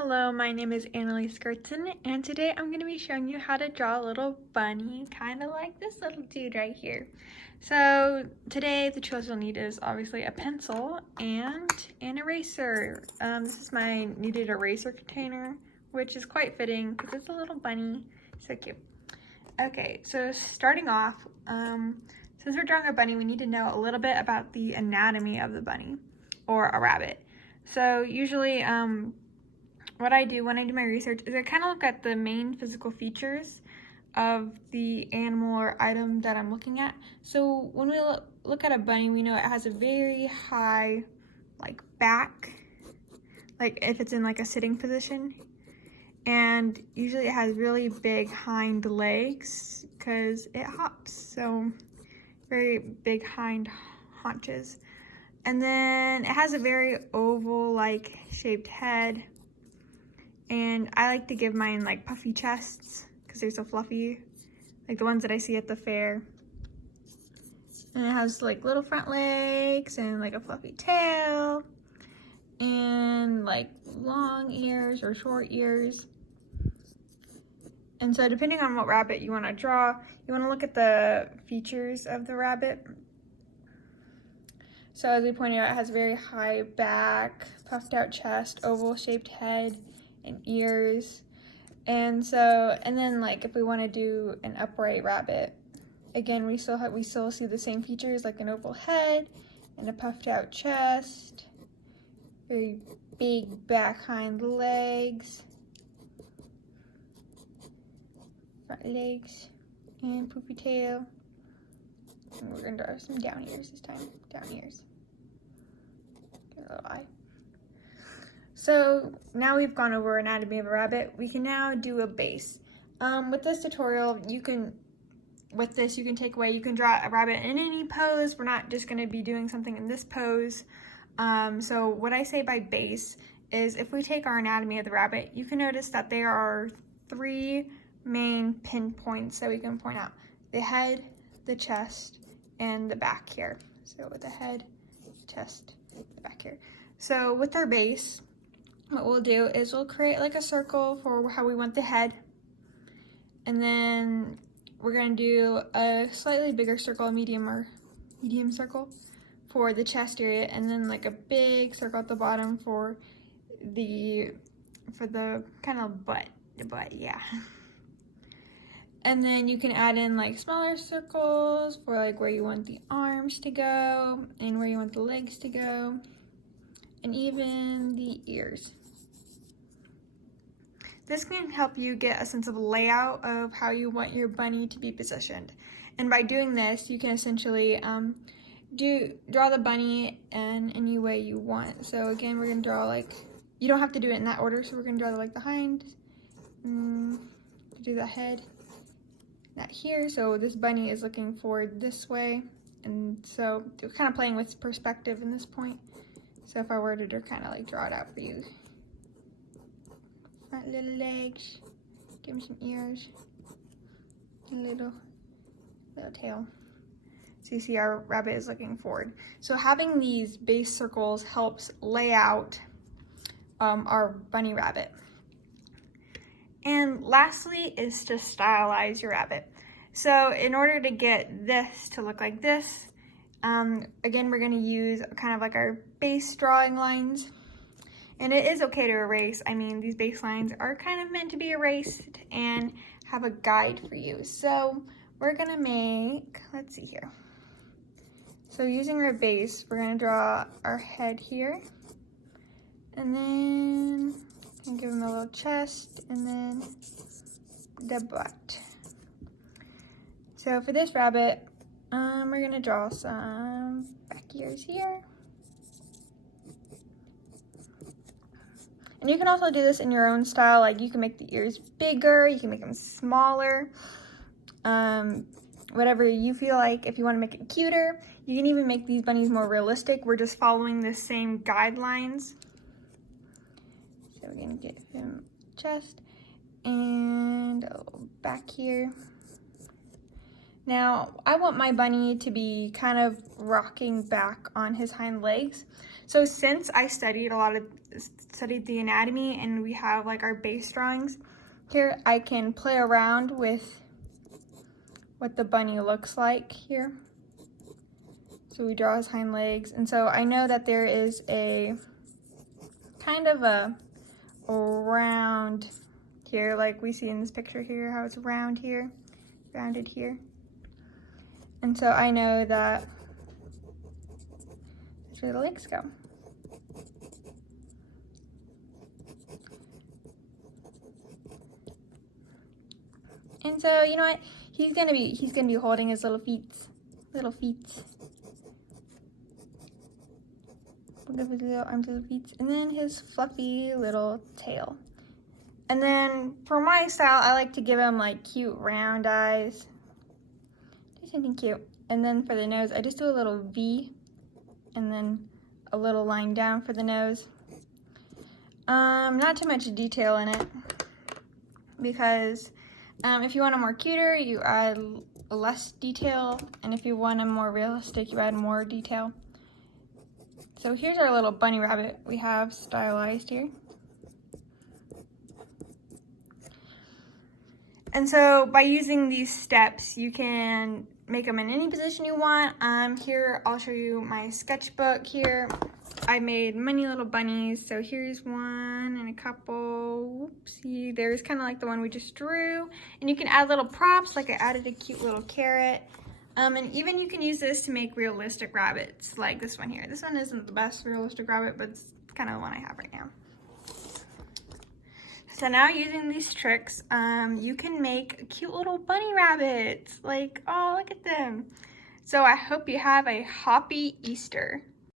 Hello, my name is Annalise Gertzen, and today I'm going to be showing you how to draw a little bunny, kind of like this little dude right here. So today the tools you'll need is obviously a pencil and an eraser. This is my kneaded eraser container, which is quite fitting because it's a little bunny, so cute. Okay, so starting off, since we're drawing a bunny, we need to know a little bit about the anatomy of the bunny or a rabbit. So usually, what I do when I do my research is I kind of look at the main physical features of the animal or item that I'm looking at. So when we look at a bunny, we know it has a very high back, like if it's in like a sitting position. And usually it has really big hind legs because it hops, so very big hind haunches. And then it has a very oval-like shaped head. And I like to give mine like puffy chests because they're so fluffy, like the ones that I see at the fair. And it has like little front legs and like a fluffy tail and like long ears or short ears. And so depending on what rabbit you want to draw, you want to look at the features of the rabbit. So as we pointed out, it has a very high back, puffed out chest, oval shaped head, and ears. And then like if we want to do an upright rabbit, again we still see the same features, like an oval head and a puffed out chest, very big back hind legs, front legs, and poofy tail. And we're gonna draw some down ears this time. Down ears. Get a little eye. So now we've gone over anatomy of a rabbit, we can now do a base. With this tutorial, you can take away, you can draw a rabbit in any pose. We're not just gonna be doing something in this pose. So what I say by base is if we take our anatomy of the rabbit, you can notice that there are three main pinpoints that we can point out: the head, the chest, and the back here. So with the head, chest, the back here. So with our base, what we'll do is we'll create like a circle for how we want the head, and then we're going to do a slightly bigger circle, a medium circle for the chest area, and then like a big circle at the bottom for the kind of butt, yeah. And then you can add in like smaller circles for like where you want the arms to go and where you want the legs to go, and even the ears. This can help you get a sense of layout of how you want your bunny to be positioned. And by doing this, you can essentially draw the bunny in any way you want. So again, we're gonna draw you don't have to do it in that order, so we're gonna draw the hind, do the head, that here. So this bunny is looking forward this way. And so we're kind of playing with perspective in this point. So if I were to kind of draw it out for you. Front little legs, give him some ears, and a little tail. So you see our rabbit is looking forward. So having these base circles helps lay out our bunny rabbit. And lastly is to stylize your rabbit. So in order to get this to look like this, again, we're gonna use kind of like our base drawing lines. And it is okay to erase. I mean, these baselines are kind of meant to be erased and have a guide for you. So we're gonna make, let's see here. So using our base, we're gonna draw our head here. And then give him a little chest and then the butt. So for this rabbit, we're gonna draw some back ears here. And you can also do this in your own style. Like you can make the ears bigger, you can make them smaller, whatever you feel like. If you want to make it cuter, you can even make these bunnies more realistic. We're just following the same guidelines. So we're gonna give him chest and a little back here. Now, I want my bunny to be kind of rocking back on his hind legs. So since I studied the anatomy and we have like our base drawings here, I can play around with what the bunny looks like here. So we draw his hind legs, and so I know that there is a kind of a round here, like we see in this picture here, how it's round here, rounded here. And so I know that that's where the legs go. And so, you know what? He's gonna be holding his little feet. We'll give his little arms, little feet, and then his fluffy little tail. And then for my style, I like to give him like cute round eyes. Do something cute. And then for the nose, I just do a little V and then a little line down for the nose. Not too much detail in it, because if you want a more cuter, you add less detail, and if you want a more realistic, you add more detail. So here's our little bunny rabbit we have stylized here. And so by using these steps, you can make them in any position you want. Here, I'll show you my sketchbook here. I made many little bunnies. So here's one and a couple. Whoopsie, there's kind of like the one we just drew. And you can add little props, like I added a cute little carrot. And even you can use this to make realistic rabbits, like this one here. This one isn't the best realistic rabbit, but it's kind of the one I have right now. So now using these tricks, you can make cute little bunny rabbits. Like, oh, look at them. So I hope you have a happy Easter.